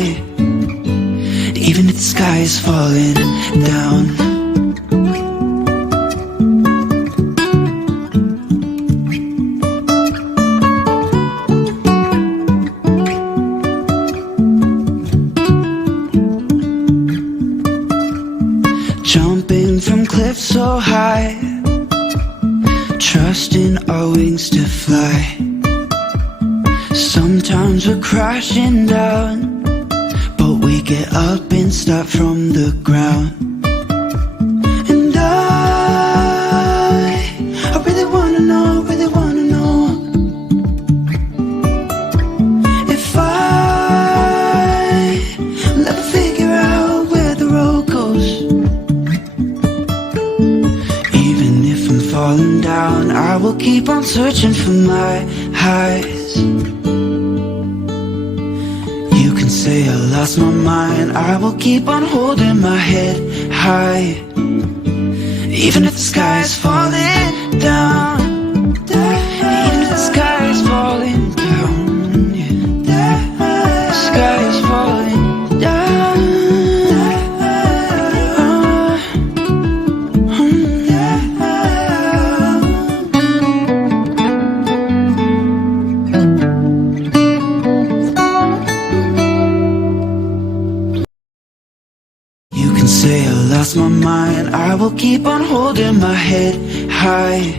high, even if the sky is falling down. Jumping from cliffs so high, trusting our wings to fly. Sometimes we're crashing down, but we get up and start from the ground. And I really wanna know, if I'll ever figure out where the road goes. Even if I'm falling down, I will keep on searching for my highs. You can say I lost my mind, I will keep on holding my head high, even if the sky is falling down. Even if the sky is falling down, yeah. The sky is falling down. Say I lost my mind, I will keep on holding my head high,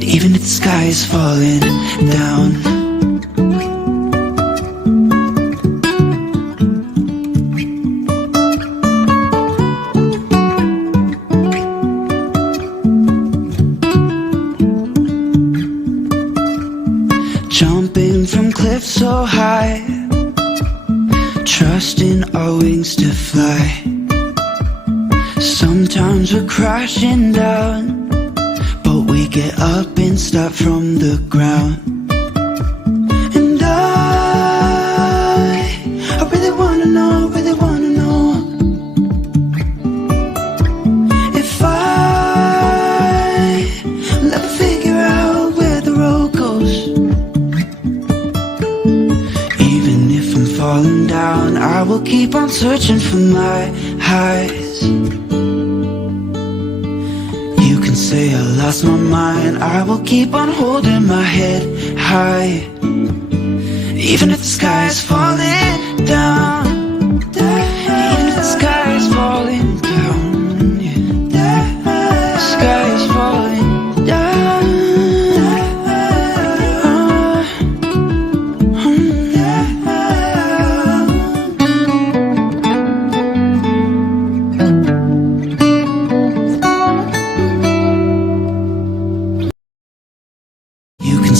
even if the sky is falling down. Jumping from cliffs so high, trusting our wings to fly. Sometimes we're crashing down, but we get up and start from the ground. And I really wanna know, if I'll ever figure out where the road goes. Even if I'm falling down, I will keep on searching for my highs. You can say I lost my mind, I will keep on holding my head high, even if the sky is falling down. Even if the sky is falling down, yeah. The sky is falling down.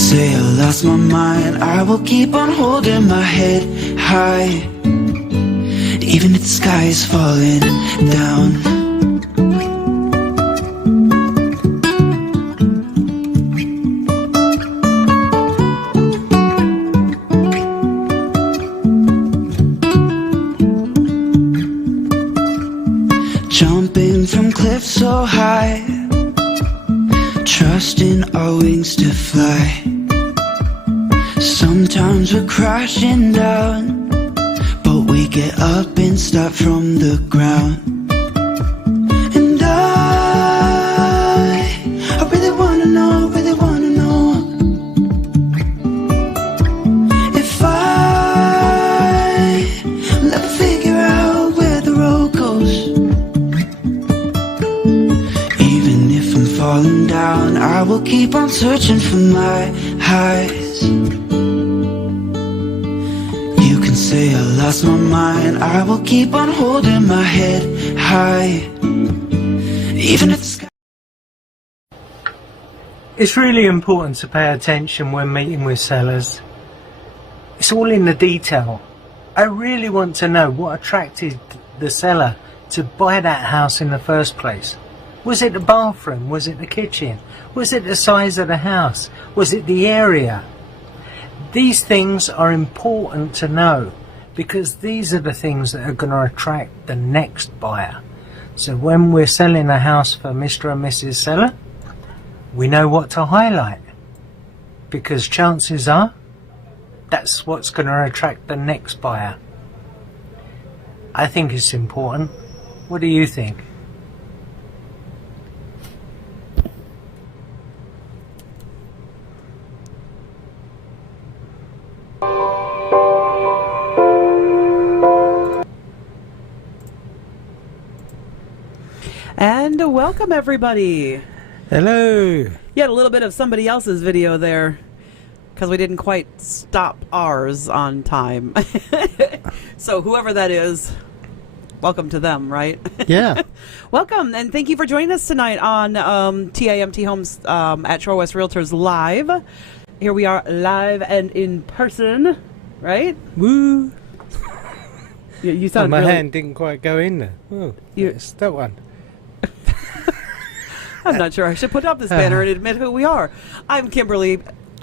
Say I lost my mind, I will keep on holding my head high, even if the sky is falling down. Jumping from cliffs so high, trusting our wings to fly. Sometimes we're crashing down, but we get up and start from the ground. And I really wanna know, if I'll ever figure out where the road goes. Even if I'm falling down, I will keep on searching for my highs. Say I lost my mind, I will keep on holding my head high, even if the sky... It's really important to pay attention when meeting with sellers. It's all in the detail. I really want to know what attracted the seller to buy that house in the first place. Was it the bathroom? Was it the kitchen? Was it the size of the house? Was it the area? These things are important to know, because these are the things that are going to attract the next buyer. So when we're selling a house for Mr. and Mrs. Seller, we know what to highlight, because chances are that's what's going to attract the next buyer. I think it's important. What do you think? And welcome, everybody. Hello. You had a little bit of somebody else's video there because we didn't quite stop ours on time. So whoever that is, welcome to them, right? Yeah. Welcome, and thank you for joining us tonight on TAMT Homes at Shore West Realtors Live. Here we are live and in person, right? Woo. You sound my really... hand didn't quite go in there. Oh, it's that one. I'm not sure I should put up this banner and admit who we are. I'm Kimberly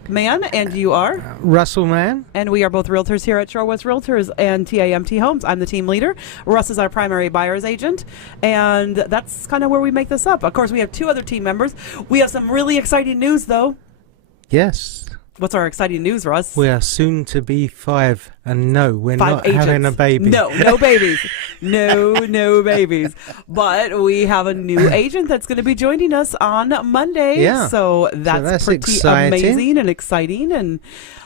Mann, and you are? Russell Mann. And we are both realtors here at Shore West Realtors and TAMT Homes. I'm the team leader. Russ is our primary buyer's agent, and that's kind of where we make this up. Of course, we have two other team members. We have some really exciting news, though. Yes. What's our exciting news, Russ? We are soon to be 5, and no, we're 5 not agents. having a baby. No babies. No babies. But we have a new agent that's going to be joining us on Monday. Yeah. So that's pretty exciting. amazing and exciting and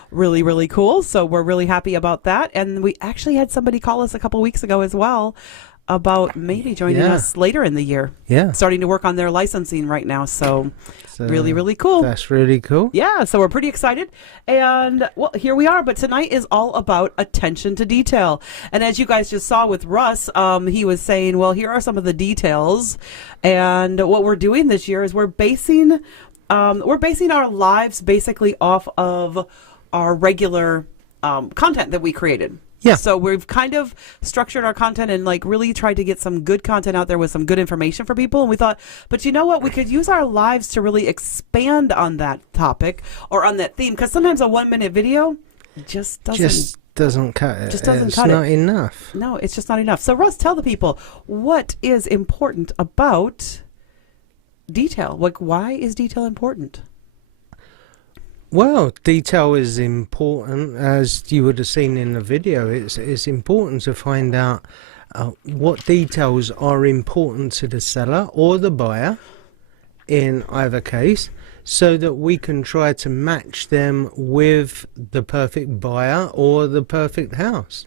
really, really cool. So we're really happy about that. And we actually had somebody call us a couple weeks ago as well about maybe joining us later in the year. Yeah. Starting to work on their licensing right now. So really, really cool. That's really cool. Yeah, so we're pretty excited. And, well, here we are. But tonight is all about attention to detail. And as you guys just saw with Russ, he was saying, well, here are some of the details. And what we're doing this year is we're basing our lives basically off of our regular content that we created. Yeah. So we've kind of structured our content and like really tried to get some good content out there with some good information for people. And we thought, but you know what? We could use our lives to really expand on that topic or on that theme. Because sometimes a 1-minute video just doesn't cut it. Just doesn't it's cut not it. enough. No, it's just not enough. So Russ, tell the people what is important about detail. Like, why is detail important? Well, detail is important, as you would have seen in the video. It's important to find out what details are important to the seller or the buyer in either case, so that we can try to match them with the perfect buyer or the perfect house.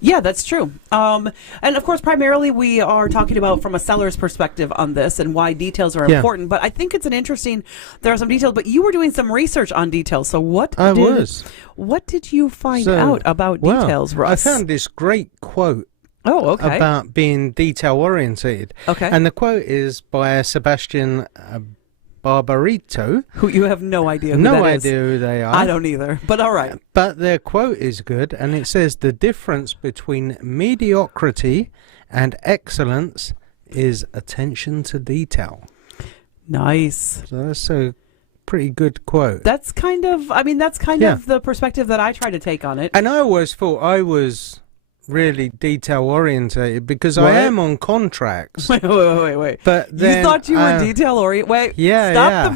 Yeah, that's true. And of course, primarily we are talking about from a seller's perspective on this and why details are important. But I think it's there are some details, but you were doing some research on details. So what did you find out about details, Russ? I found this great quote. Oh, okay. About being detail oriented. Okay. And the quote is by Sebastian Barbarito. Who you have no idea who No that is. idea who they are. I don't either, but all right. But their quote is good, and it says the difference between mediocrity and excellence is attention to detail. Nice. So that's a pretty good quote. That's kind of the perspective that I try to take on it. And I always thought I was really detail orientated because I am on contracts. Wait. But then, you thought you were detail oriented. Wait. Yeah. Stop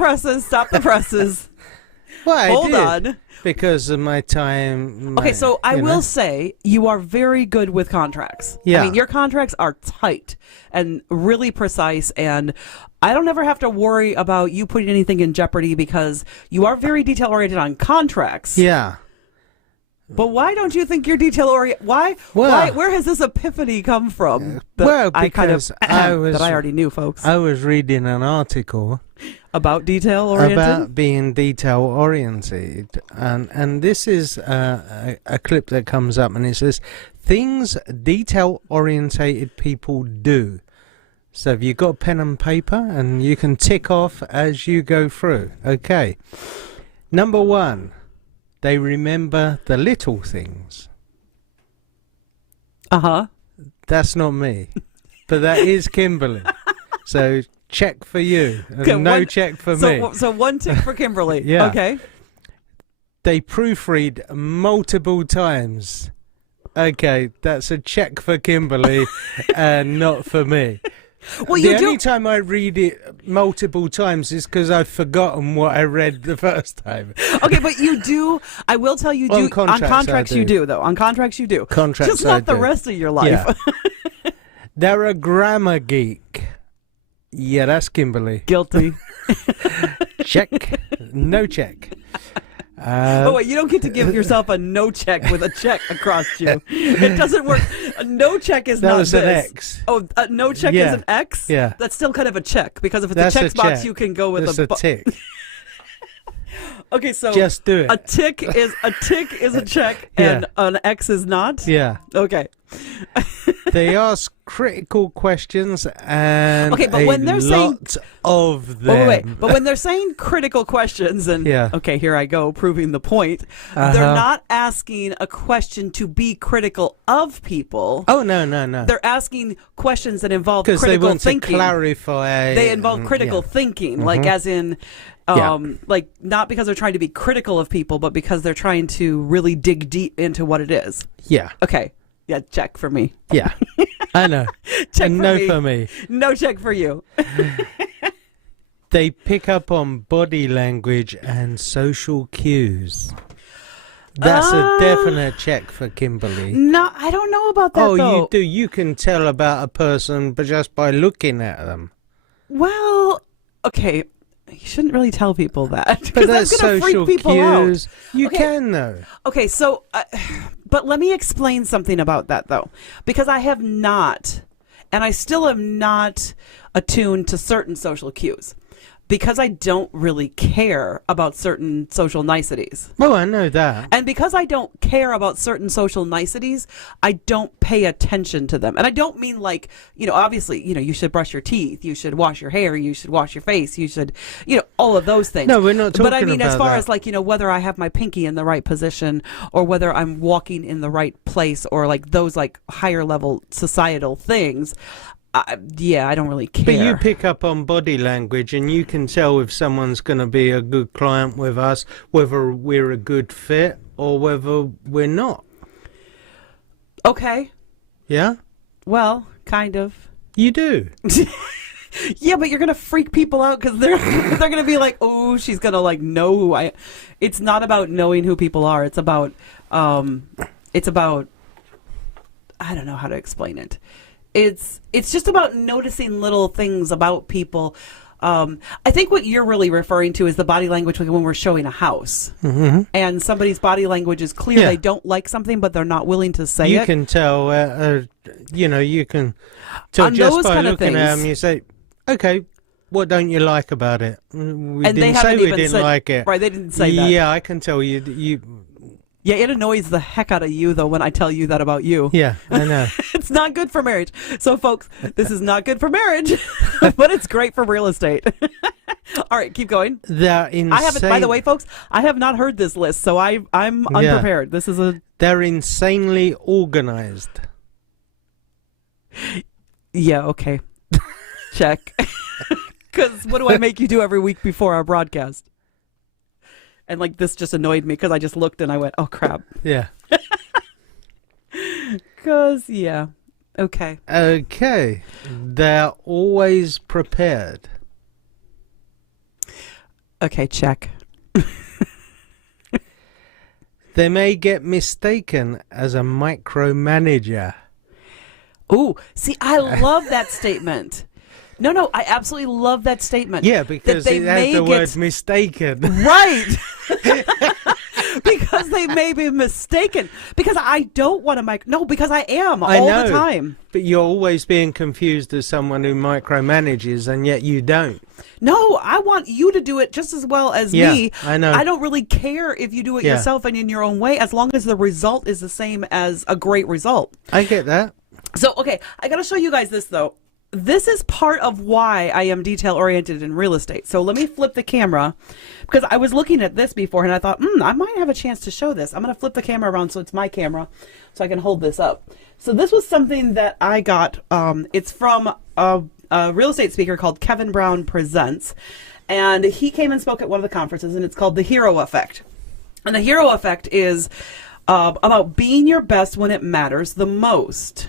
the presses. Well, Hold on. Because of my time. Okay, so I will say you are very good with contracts. Yeah. I mean, your contracts are tight and really precise, and I don't ever have to worry about you putting anything in jeopardy because you are very detail oriented on contracts. Yeah. But why don't you think you're detail oriented? Why? Where has this epiphany come from? Because that I already knew, folks. I was reading an article about detail oriented. About being detail oriented, and this is a clip that comes up, and it says things detail orientated people do. So if you've got pen and paper, and you can tick off as you go through. Okay. Number 1. They remember the little things. Uh-huh. That's not me. But that is Kimberly. So check for you. And check for me. So 1 tick for Kimberly. Yeah. Okay. They proofread multiple times. Okay, that's a check for Kimberly and not for me. Well, The you only do. time I read it multiple times is because I've forgotten what I read the first time. Okay, but you do. I will tell you, On do contracts, on contracts I you do. do though. On contracts you do. Contracts, Just not I the do. rest of your life. Yeah. They're a grammar geek. Yeah, that's Kimberly. Guilty. Check. No check. Oh wait, you don't get to give yourself a no check with a check across you. It doesn't work. A no check is That not was this. an X. Oh, a no check is Yeah. an X. Yeah. That's still kind of a check because if it's That's a check box, check. you can go with That's a. a tick. Okay, so Just do it. a tick is a check, Yeah. and an X is not. Yeah. Okay. They ask critical questions and Okay, but a when they're saying- lot of them. Oh, wait, but when they're saying critical questions, and Yeah. okay, here I go proving the point. Uh-huh. They're not asking a question to be critical of people. Oh, no. They're asking questions that involve Because they critical want thinking. to clarify. They involve critical yeah. thinking, like as in, Yeah. like not because they're trying to be critical of people, but because they're trying to really dig deep into what it is. Yeah. Okay, yeah, check for me. Yeah. I know. Check And for no me. for me. No check for you. They pick up on body language and social cues. That's a definite check for Kimberly. No, I don't know about that. Oh, though. you do. You can tell about a person but just by looking at them. Well, okay. You shouldn't really tell people that. But Because that's that's going to social freak people out. cues. You Okay. can though. Okay, so, but let me explain something about that, though. Because I have not, and I still am not attuned to certain social cues. Because I don't really care about certain social niceties. Oh, I know that. And because I don't care about certain social niceties, I don't pay attention to them. And I don't mean like, obviously, you should brush your teeth, you should wash your hair, you should wash your face, you should, all of those things. No, we're not But I talking mean, as about far that. as like, whether I have my pinky in the right position or whether I'm walking in the right place or like those like higher level societal things, I don't really care. But you pick up on body language and you can tell if someone's going to be a good client with us, whether we're a good fit or whether we're not. Okay. Yeah? Well, kind of. You do. Yeah, but you're gonna freak people out because they're gonna be like, oh, she's gonna like know who I. It's not about knowing who people are. It's about I don't know how to explain it. It's just about noticing little things about people. I think what you're really referring to is the body language when we're showing a house, and somebody's body language is clear. Yeah. They don't like something, but they're not willing to say You it. can tell, you can tell On just those by kind of looking at things. them, you say, okay, what don't you like about it? We And they didn't say haven't we even didn't said- like it. Right, they didn't say that. Yeah, I can tell you. Yeah, it annoys the heck out of you though when I tell you that about you. Yeah, I know. It's not good for marriage. So, folks, this is not good for marriage, but it's great for real estate. All right, keep going. They're insane. I haven't, by the way, folks, I have not heard this list, so I'm unprepared. This is They're insanely organized. yeah, okay. Check. Because what do I make you do every week before our broadcast? And like this just annoyed me because I just looked and I went, oh crap. Yeah. Because, yeah. Okay. Okay. They're always prepared. Okay, check. They may get mistaken as a micromanager. Ooh, see, I love that statement. No, I absolutely love that statement. Yeah, because they it has may the get- word mistaken. Right. Because they may be mistaken. Because I don't want to No, because I am I all know, the time. But you're always being confused as someone who micromanages, and yet you don't. No, I want you to do it just as well as Yeah, me. I know. I don't really care if you do it Yeah. yourself and in your own way, as long as the result is the same as a great result. I get that. So, okay, I got to show you guys this, though. This is part of why I am detail-oriented in real estate. So let me flip the camera, because I was looking at this before, and I thought, I might have a chance to show this. I'm going to flip the camera around so it's my camera, so I can hold this up. So this was something that I got. It's from a real estate speaker called Kevin Brown Presents, and he came and spoke at one of the conferences, and it's called The Hero Effect. And the hero effect is about being your best when it matters the most.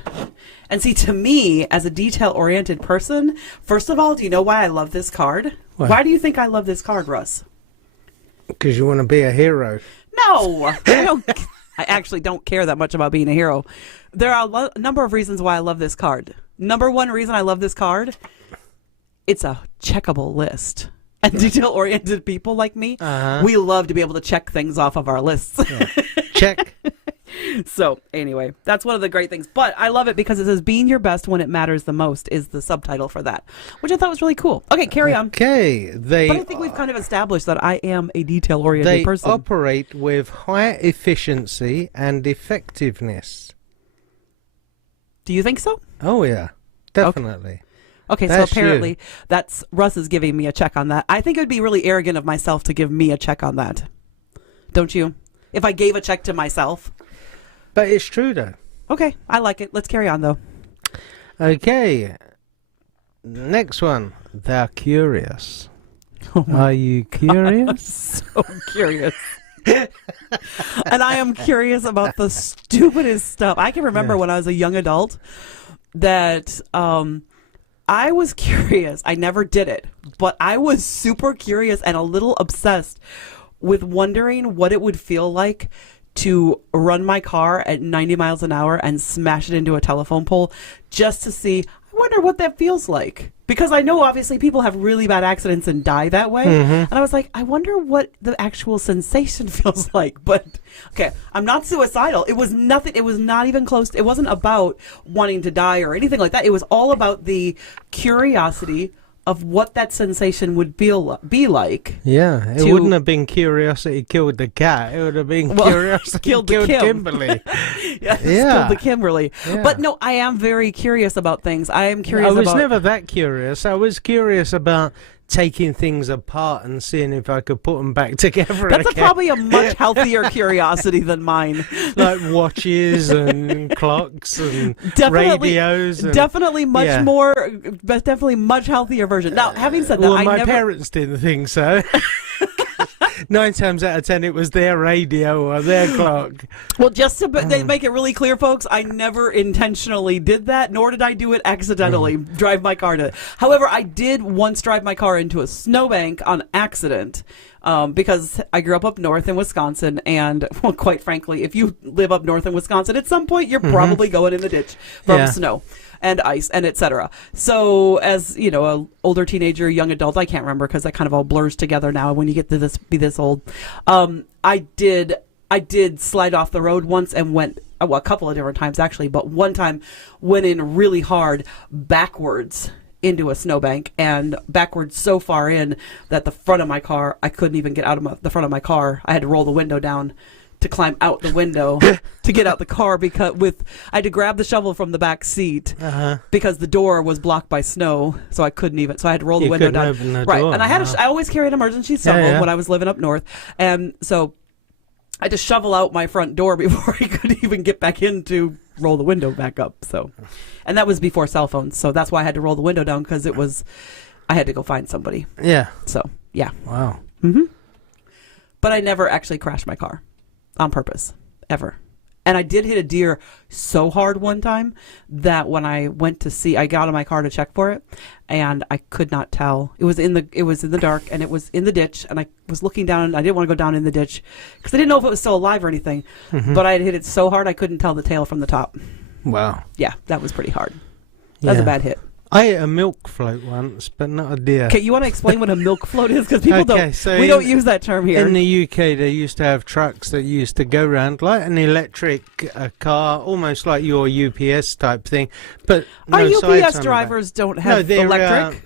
And see, to me, as a detail-oriented person, first of all, do you know why I love this card? Why? Why do you think I love this card, Russ? Because you want to be a hero. No, I actually don't care that much about being a hero. There are a number of reasons why I love this card. Number one reason I love this card, it's a checkable list. And detail-oriented people like me, we love to be able to check things off of our lists. Yeah. Check. So anyway, that's one of the great things. But I love it because it says being your best when it matters the most is the subtitle for that, which I thought was really cool. Okay, carry on. Okay. But I think we've kind of established that I am a detail-oriented person. They operate with high efficiency and effectiveness. Do you think so? Oh, yeah. Definitely. Okay, That's so apparently that's Russ is giving me a check on that. I think it would be really arrogant of myself to give me a check on that. Don't you? If I gave a check to myself. But it's true, though. Okay, I like it. Let's carry on, though. Okay. Next one. They're curious. Are you curious? So curious. And I am curious about the stupidest stuff. I can remember when I was a young adult that I was curious. I never did it, but I was super curious and a little obsessed with wondering what it would feel like to run my car at 90 miles an hour and smash it into a telephone pole just to see, I wonder what that feels like. Because I know obviously people have really bad accidents and die that way. And I was like, I wonder what the actual sensation feels like. But okay, I'm not suicidal. It was nothing. It was not even close. It wasn't about wanting to die or anything like that. It was all about the curiosity of what that sensation would be like. Yeah, it wouldn't have been curiosity killed the cat. It would have been curiosity killed Kimberly. Yeah. Killed the Kimberly. Yeah. But no, I am very curious about things. I am curious I was about... never that curious. I was curious about taking things apart and seeing if I could put them back together That's again. probably a much healthier curiosity than mine. Like watches and clocks and radios. And, definitely much more, but definitely much healthier version. Now, having said that, well, my parents didn't think so. 9 times out of 10, it was their radio or their clock. Well, just to make it really clear, folks, I never intentionally did that, nor did I do it accidentally, drive my car to it. However, I did once drive my car into a snowbank on accident. Because I grew up north in Wisconsin, and well, quite frankly, if you live up north in Wisconsin, at some point you're probably going in the ditch from snow and ice and etc. So, as you know, an older teenager, young adult, I can't remember because that kind of all blurs together now when you get to this old. I did slide off the road once and went. Well, a couple of different times actually, but one time went in really hard backwards into a snowbank, and backwards so far in that the front of my car, I couldn't even get out of the front of my car. I had to roll the window down to climb out the window to get out the car because I had to grab the shovel from the back seat because the door was blocked by snow, so I couldn't even. So I had to roll the window down. Open the right, door. and I always carry an emergency shovel when I was living up north, and so I had to shovel out my front door before I could even get back in to roll the window back up. So, and that was before cell phones, so that's why I had to roll the window down because I had to go find somebody. Yeah. So yeah. Wow. But I never actually crashed my car on purpose ever. And I did hit a deer so hard one time that when I went to see, I got out of my car to check for it, and I could not tell. It was in the dark, and it was in the ditch, and I was looking down, and I didn't want to go down in the ditch because I didn't know if it was still alive or anything. But I had hit it so hard I couldn't tell the tail from the top. Wow. Yeah, that was pretty hard. That was a bad hit. I ate a milk float once, but not a deer. Okay, you want to explain what a milk float is? Because people we don't use that term here. In the UK, they used to have trucks that used to go around like an electric car, almost like your UPS type thing. But our no UPS drivers don't have electric.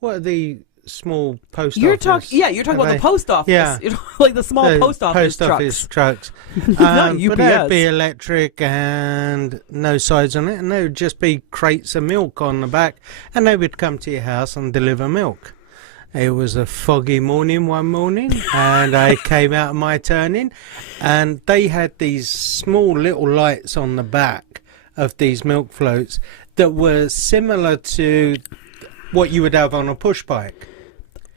What are the small post You're office? you're talking about the post office. Yeah. You know, like the small post office trucks. Not But they'd UPS. be electric and no sides on it, and there would just be crates of milk on the back, and they would come to your house and deliver milk. It was a foggy morning one morning, and I came out of my turning, and they had these small little lights on the back of these milk floats that were similar to what you would have on a push bike.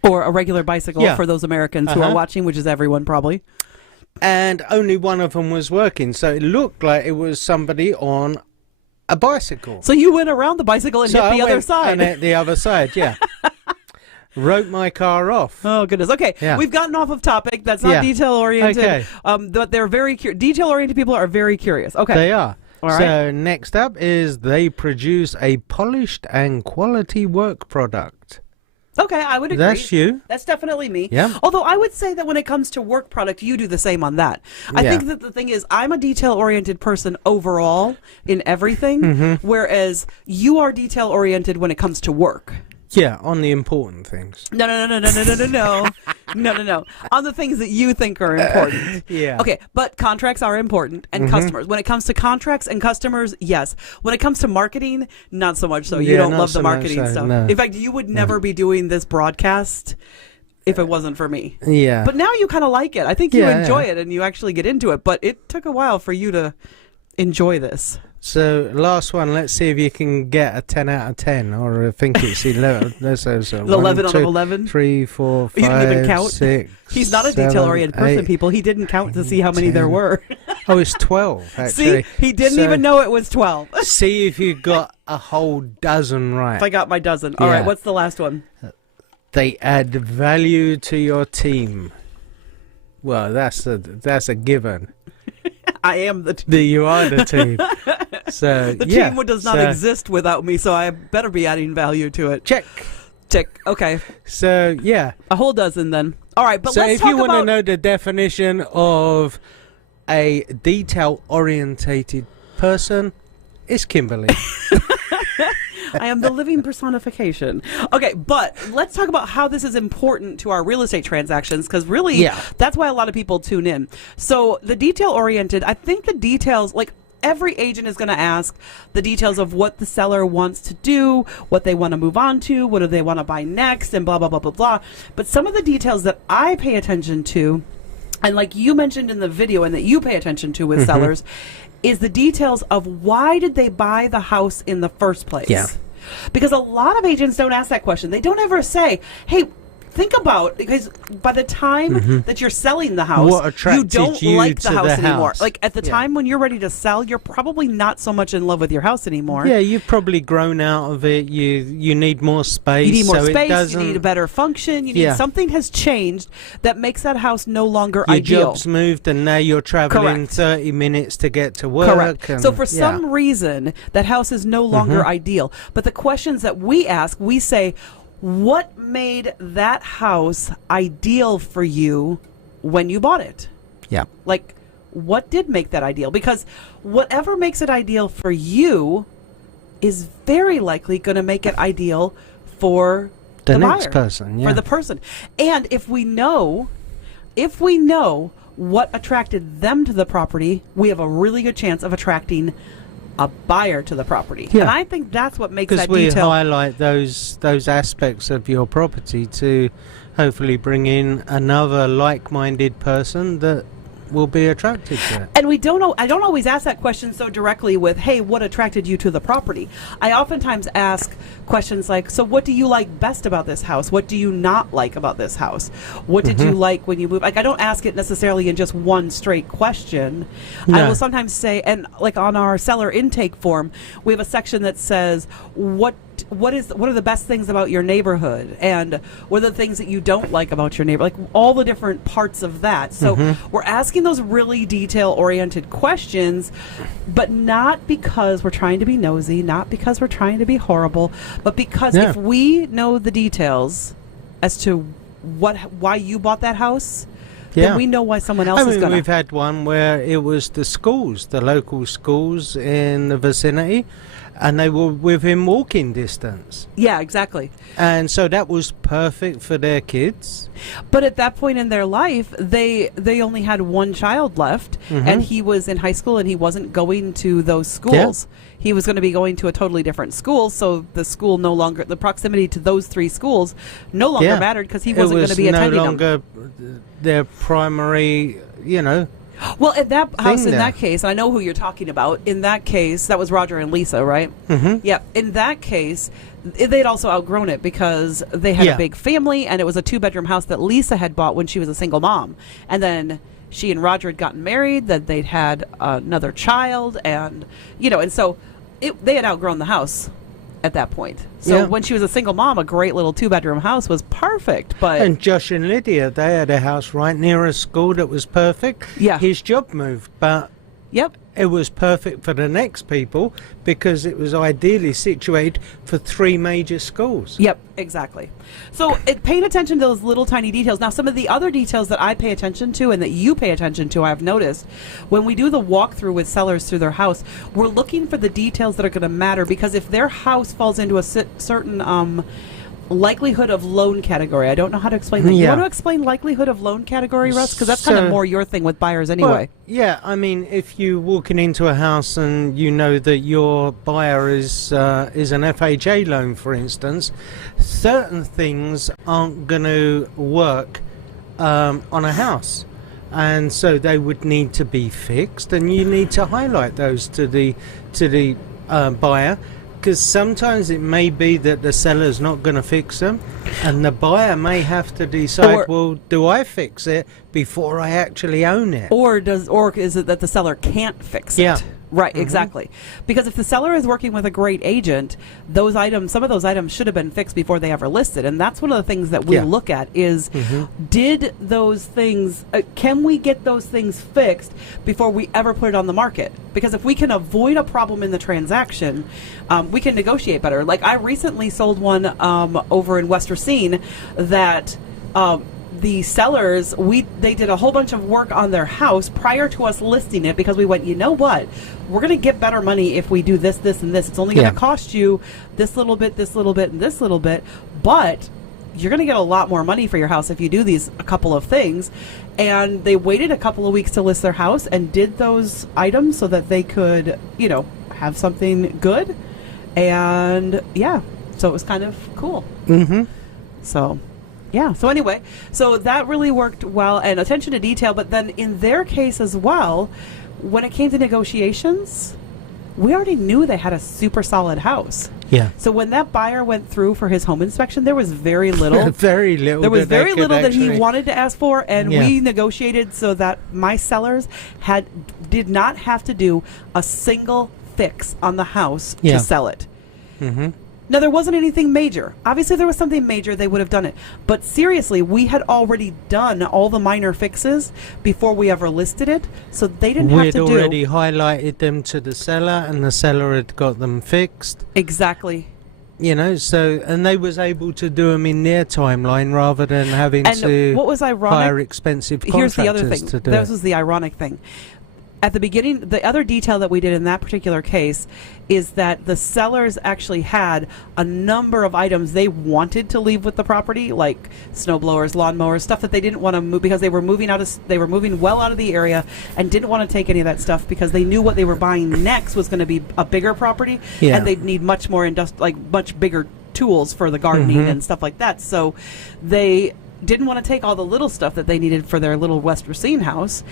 Or a regular bicycle for those Americans who are watching, which is everyone probably. and only one of them was working. So it looked like it was somebody on a bicycle. So you went around the bicycle and So hit I the other went side. and hit the other side, yeah. Wrote my car off. Oh goodness. Okay, Yeah. we've gotten off of topic. That's not Yeah. detail oriented. Okay. But they're very detail oriented people are very curious. Okay. They are. All right. So next up is they produce a polished and quality work product. Okay, I would agree. That's you. That's definitely me. Yeah. Although I would say that when it comes to work product, you do the same on that. I Yeah. think that the thing is, I'm a detail-oriented person overall in everything, Mm-hmm. whereas you are detail-oriented when it comes to work. Yeah, on the important things. No. No. On the things that you think are important. Yeah. Okay, but contracts are important and customers. When it comes to contracts and customers, yes. When it comes to marketing, not so much so. You Yeah, don't not love the so much marketing so, stuff. no. In fact, you would never be doing this broadcast if it wasn't for me. Yeah. But now you kind of like it. I think you Yeah, enjoy yeah. it and you actually get into it. But it took a while for you to enjoy this. So last one, let's see if you can get a 10 out of 10, or I think it's 11. Let's say so. 11 out of 11? 3, 4, 5, You didn't even count? 6. He's not a 7, detail-oriented person, 8. people. He didn't count to see how many there 10. were. Oh, it's 12, actually. See? He didn't So even know it was 12. See if you got a whole dozen right. If I got my dozen. All right, Yeah. what's the last one? They add value to your team. Well, that's a given. I am the team. You are the team. So The yeah, team does not so exist without me, so I better be adding value to it. Check. Tick. Okay. So yeah. A whole dozen then. All right, but So let's if talk you want to about... know the definition of a detail-orientated person, it's Kimberly. I am the living personification. Okay, but let's talk about how this is important to our real estate transactions, because really, Yeah. that's why a lot of people tune in. So the detail-oriented, I think the details, like every agent is going to ask the details of what the seller wants to do, what they want to move on to, what do they want to buy next, and blah, blah, blah, blah, blah. But some of the details that I pay attention to, and like you mentioned in the video and that you pay attention to with sellers, is the details of why did they buy the house in the first place? Yeah. Because a lot of agents don't ask that question. They don't ever say, hey, think about, because by the time that you're selling the house, What you attracted don't you like the to house the anymore. house? Like at the Yeah. time when you're ready to sell, you're probably not so much in love with your house anymore. Yeah, you've probably grown out of it. You need more space. You need more so It space, doesn't, you need a better function, you need Yeah. something has changed that makes that house no longer your ideal. job's moved, and now you're traveling Correct. 30 minutes to get to work. Correct. And, So for yeah. some reason, that house is no longer ideal. But the questions that we ask, we say, what made that house ideal for you when you bought it? Yeah. Like, what did make that ideal? Because whatever makes it ideal for you is very likely going to make it ideal for The the next buyer, person, yeah. for the person. And if we know what attracted them to the property, we have a really good chance of attracting a buyer to the property. Yeah. And I think that's what makes Because that we detail. highlight those aspects of your property to hopefully bring in another like-minded person that will be attracted to it. And we don't know. I don't always ask that question so directly with, "Hey, what attracted you to the property?" I oftentimes ask questions like, "So, what do you like best about this house? What do you not like about this house? What did you like when you moved?" Like, I don't ask it necessarily in just one straight question. I No. will sometimes say, and like on our seller intake form, we have a section that says, what are the best things about your neighborhood, and what are the things that you don't like about your neighbor, like all the different parts of that. So we're asking those really detail oriented questions, but not because we're trying to be nosy, not because we're trying to be horrible, but because Yeah. if we know the details as to why you bought that house, Yeah. then we know why someone else I is mean, gonna. we've had one where it was the schools, the local schools in the vicinity, and they were within walking distance. Yeah, exactly. And so that was perfect for their kids. But at that point in their life, they only had one child left, and he was in high school, and he wasn't going to those schools. He was going to be going to a totally different school, so the proximity to those three schools no longer mattered because he wasn't going to be attending no them. longer their primary, Well, at that house, in there. that case, I know who you're talking about. In that case, that was Roger and Lisa, right? Mm-hmm. Yeah. In that case, they'd also outgrown it because they had Yeah. a big family, and it was a 2-bedroom house that Lisa had bought when she was a single mom. And then she and Roger had gotten married, that they'd had another child, and and so they had outgrown the house at that point. So when she was a single mom, a great little 2-bedroom house was perfect. But And Josh and Lydia, they had a house right near a school that was perfect. Yeah. His job moved, but yep. it was perfect for the next people because it was ideally situated for 3 major schools. Yep, exactly. So paying attention to those little tiny details. Now, some of the other details that I pay attention to and that you pay attention to, I've noticed, when we do the walkthrough with sellers through their house, we're looking for the details that are going to matter, because if their house falls into a certain likelihood of loan category, I don't know how to explain that. You Yeah. want to explain likelihood of loan category, Russ? Because that's kind of So- more your thing with buyers anyway. Well, yeah, I mean, if you're walking into a house and you know that your buyer is an FHA loan, for instance, certain things aren't going to work on a house, and so they would need to be fixed, and you need to highlight those to the buyer. Because sometimes it may be that the seller's not going to fix them, and the buyer may have to decide, well, do I fix it before I actually own it? Or is it that the seller can't fix Yeah. it? Right, exactly. Because if the seller is working with a great agent, some of those items should have been fixed before they ever listed. And that's one of the things that we look at is, did those things, can we get those things fixed before we ever put it on the market? Because if we can avoid a problem in the transaction, we can negotiate better. Like I recently sold one over in West Racine that the sellers, they did a whole bunch of work on their house prior to us listing it, because we went, you know what, we're going to get better money if we do this, this, and this. It's only going to cost you this little bit, this little bit, and this little bit, but you're going to get a lot more money for your house if you do a couple of things. And they waited a couple of weeks to list their house and did those items so that they could, have something good. And so it was kind of cool. So so anyway, so that really worked well, and attention to detail. But then in their case as well, when it came to negotiations, we already knew they had a super solid house. Yeah. So when that buyer went through for his home inspection, there was very little. Very little. There was that they very could little that he actually- wanted to ask for, and we negotiated so that my sellers did not have to do a single fix on the house to sell it. Now, there wasn't anything major. Obviously, there was something major, they would have done it. But seriously, we had already done all the minor fixes before we ever listed it, so they didn't have to do... We'd already highlighted them to the seller, and the seller had got them fixed. Exactly. So, and they was able to do them in their timeline rather than having to what was ironic, hire expensive contractors. Here's the other thing. To do This it. was the ironic thing. At the beginning, the other detail that we did in that particular case is that the sellers actually had a number of items they wanted to leave with the property, like snow blowers, lawnmowers, stuff that they didn't want to move because they were moving well out of the area and didn't want to take any of that stuff because they knew what they were buying next was going to be a bigger property, and they'd need much more much bigger tools for the gardening and stuff like that. So they didn't want to take all the little stuff that they needed for their little West Racine house.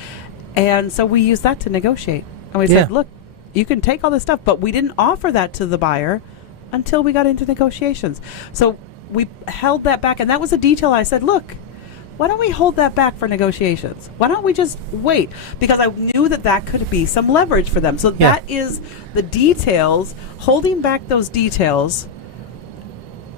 And so we used that to negotiate. And we said, look, you can take all this stuff, but we didn't offer that to the buyer until we got into negotiations. So we held that back. And that was a detail I said, look, why don't we hold that back for negotiations? Why don't we just wait? Because I knew that could be some leverage for them. So that is the details, holding back those details.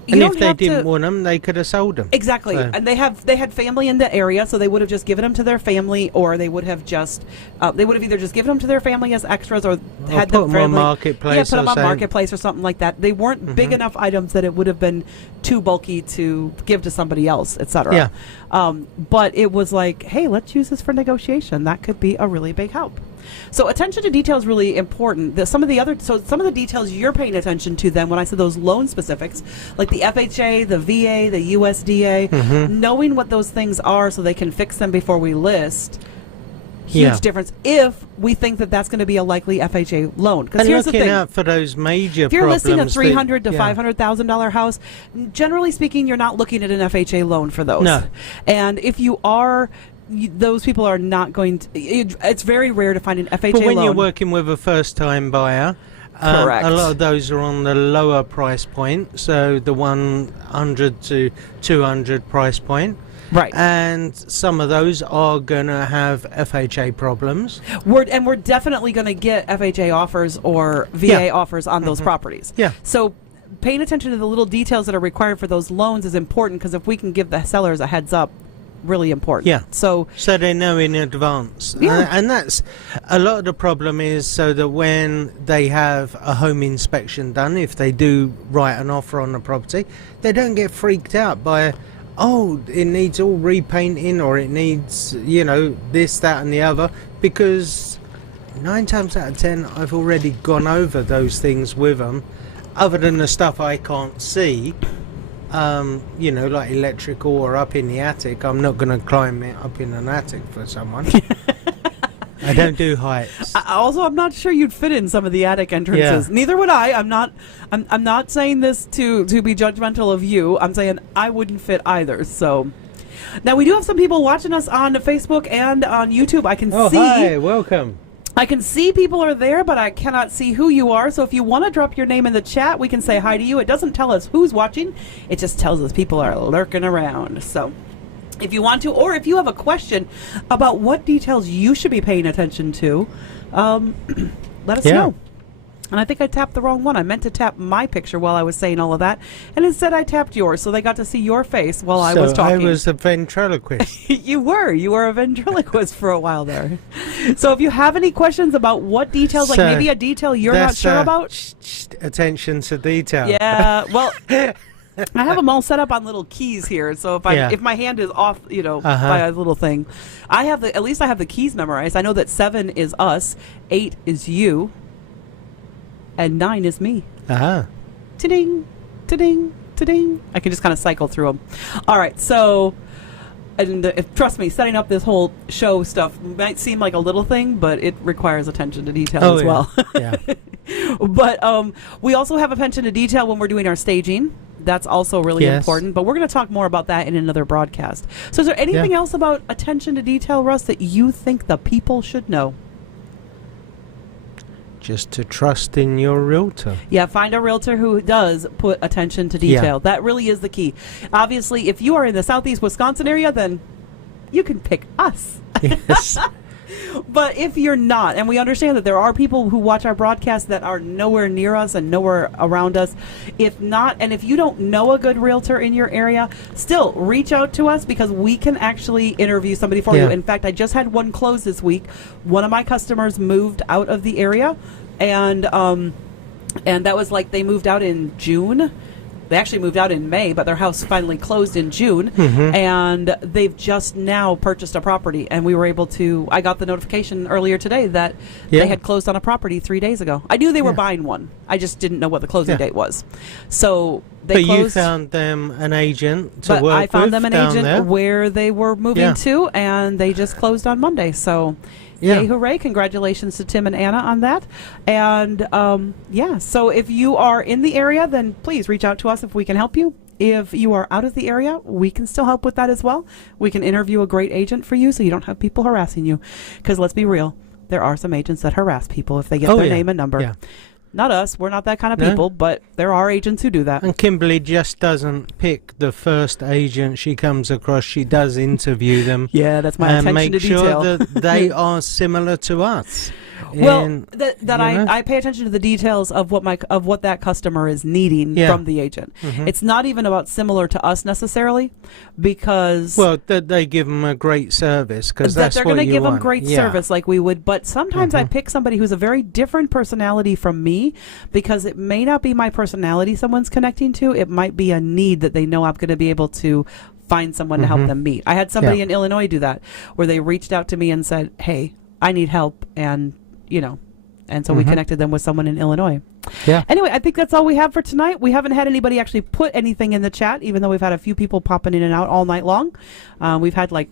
And if they didn't want them, they could have sold them. Exactly. So. And they had family in the area, so they would have just given them to their family, or they would have just either just given them to their family as extras, or had put them them on Marketplace. put them on Marketplace or something like that. They weren't big enough items that it would have been too bulky to give to somebody else, etc. But it was like, hey, let's use this for negotiation. That could be a really big help. So attention to detail is really important. Some of the details you're paying attention to then when I said those loan specifics, like the FHA, the VA, the USDA, knowing what those things are so they can fix them before we list. Huge difference if we think that that's going to be a likely FHA loan. Because here's the thing: out for those major if you're problems listing a $300,000 to $500,000 house, generally speaking, you're not looking at an FHA loan for those. No. And if you are, those people are not going to. It's very rare to find an FHA loan. But when you're working with a first-time buyer, correct, a lot of those are on the lower price point, so the 100 to 200 price point. Right. And some of those are going to have FHA problems. We're definitely going to get FHA offers or VA Yeah. offers on those properties. Yeah. So paying attention to the little details that are required for those loans is important, because if we can give the sellers a heads up, really important. Yeah. So So they know in advance. Yeah. And that's a lot of the problem, is so that when they have a home inspection done, if they do write an offer on the property, they don't get freaked out by, oh, it needs all repainting, or it needs, this, that and the other, because 9 times out of 10 I've already gone over those things with them, other than the stuff I can't see. Like electrical or up in the attic. I'm not going to climb it up in an attic for someone. I don't do heights. I'm not sure you'd fit in some of the attic entrances. Yeah. Neither would I. I'm not saying this to be judgmental of you. I'm saying I wouldn't fit either. So now we do have some people watching us on Facebook and on YouTube. I can see. Hi, welcome. I can see people are there, but I cannot see who you are. So if you want to drop your name in the chat, we can say hi to you. It doesn't tell us who's watching. It just tells us people are lurking around. So if you want to, or if you have a question about what details you should be paying attention to, let us know. And I think I tapped the wrong one. I meant to tap my picture while I was saying all of that, and instead I tapped yours, so they got to see your face while I was talking. I was a ventriloquist. You were a ventriloquist for a while there. So if you have any questions about what details, like maybe a detail you're not sure about, attention to detail. yeah. Well, I have them all set up on little keys here. So if my hand is off, by a little thing, at least I have the keys memorized. I know that 7 is us, 8 is you, and 9 is me. Ta-ding, ta-ding, ta-ding. I can just kind of cycle through them. All right, so, and trust me, setting up this whole show stuff might seem like a little thing, but it requires attention to detail as well. Yeah. But we also have attention to detail when we're doing our staging. That's also really important. But we're going to talk more about that in another broadcast. So is there anything else about attention to detail, Russ, that you think the people should know? Just to trust in your realtor. Yeah, find a realtor who does put attention to detail. Yeah. That really is the key. Obviously, if you are in the southeast Wisconsin area, then you can pick us. Yes. But if you're not, and we understand that there are people who watch our broadcast that are nowhere near us and nowhere around us, if not, and if you don't know a good realtor in your area, still reach out to us, because we can actually interview somebody for you. In fact, I just had one close this week. One of my customers moved out of the area, and that was like they moved out in June. They actually moved out in May, but their house finally closed in June, and they've just now purchased a property, and we were able to, I got the notification earlier today that they had closed on a property 3 days ago. I knew they were buying one. I just didn't know what the closing date was. So they closed. But you found them an agent to work with. I found them an agent there. where they were moving to, and they just closed on Monday. So yay, hooray. Congratulations to Tim and Anna on that. And so if you are in the area, then please reach out to us if we can help you. If you are out of the area, we can still help with that as well. We can interview a great agent for you so you don't have people harassing you. Because let's be real, there are some agents that harass people if they get their name and number. Yeah. Not us. We're not that kind of people, but there are agents who do that. And Kimberly just doesn't pick the first agent she comes across. She does interview them. Yeah, that's my attention to detail. And make sure that they are similar to us. Well, I pay attention to the details of what that customer is needing from the agent. It's not even about similar to us necessarily, because they give them a great service, because that's they're what going to give want. them great service like we would. But sometimes I pick somebody who's a very different personality from me, because it may not be my personality someone's connecting to. It might be a need that they know I'm going to be able to find someone to help them meet. I had somebody in Illinois do that, where they reached out to me and said, "Hey, I need help," and so we connected them with someone in Illinois. Yeah. Anyway, I think that's all we have for tonight. We haven't had anybody actually put anything in the chat, even though we've had a few people popping in and out all night long. We've had like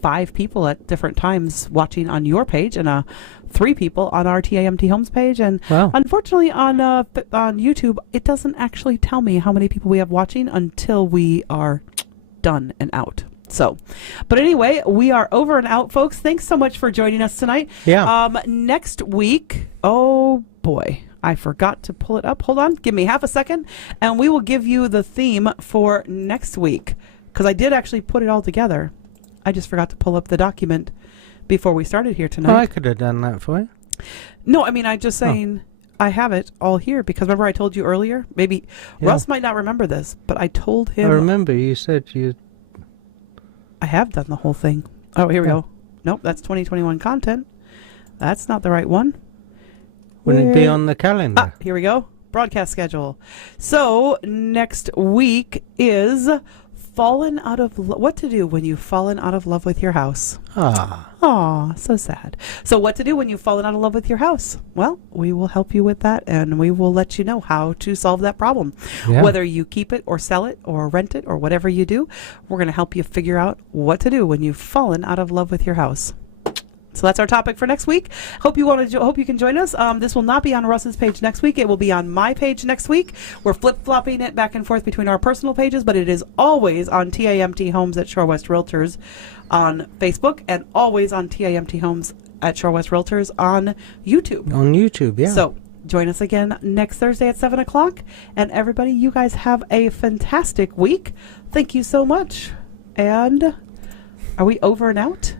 5 people at different times watching on your page, and 3 people on our TAMT Homes page. And unfortunately on YouTube, it doesn't actually tell me how many people we have watching until we are done and out. So, but anyway, we are over and out, folks. Thanks so much for joining us tonight. Yeah. Next week, oh boy, I forgot to pull it up. Hold on, give me half a second, and we will give you the theme for next week. because I did actually put it all together. I just forgot to pull up the document before we started here Oh, tonight. I could have done that for you. No, I mean, I'm just saying I have it all here because remember I told you earlier? Maybe Yeah. Russ might not remember this, but I told I him remember you said you... I have done the whole thing. Oh, here we Yeah. go. Nope, that's 2021 content. That's not the right one. Wouldn't it be Where- on the calendar? Ah, here we go. Broadcast schedule. So next week is fallen out of what to do when you've fallen out of love with your house. Ah, Aw, so sad. So what to do when you've fallen out of love with your house? Well, we will help you with that, and we will let you know how to solve that problem. yeah. Whether you keep it or sell it or rent it or whatever you do, we're going to help you figure out what to do when you've fallen out of love with your house. So that's our topic for next week. Hope you can join us. This will not be on Russ's page next week. It will be on my page next week. We're flip-flopping it back and forth between our personal pages, but it is always on TAMT Homes at Shore West Realtors on Facebook and always on TAMT Homes at Shore West Realtors on YouTube. On YouTube, yeah. So join us again next Thursday at 7 o'clock. And everybody, you guys have a fantastic week. Thank you so much. And are we over and out?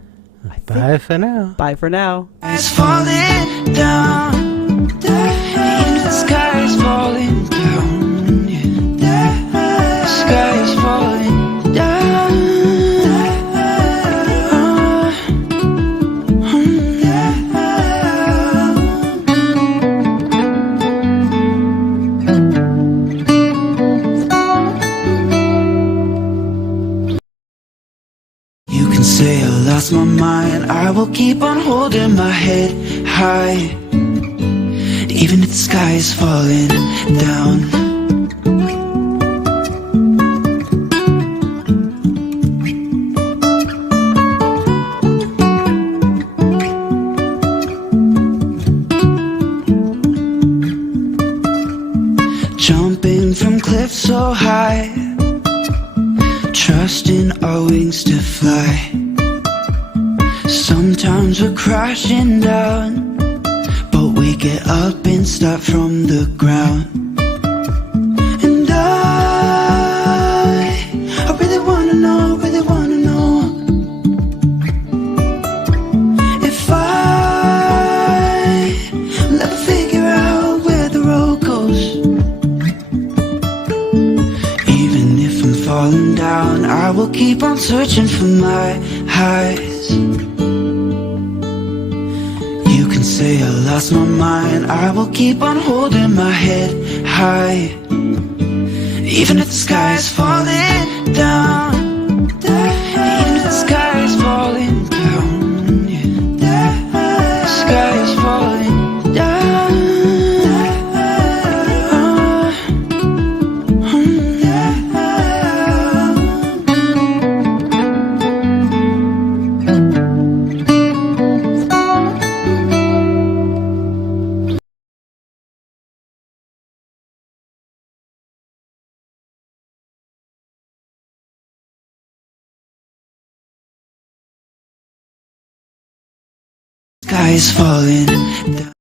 I think. Bye for now. Bye for now. It's falling down. Even the sky is falling down. Yeah. The sky is falling down. You can say I lost my mind. I will keep on holding my head high, even if the sky is falling down. Jumping from cliffs so high, trusting our wings to fly. Sometimes we're crashing down, but we get up and start from the ground. And I really wanna know, if I'll ever figure out where the road goes. Even if I'm falling down, I will keep on searching for my highs. You can say I lost my mind. I will keep on holding my head high, even if the sky is falling down. Even if the sky is falling down. Yeah. The sky is falling down. Sky is falling down.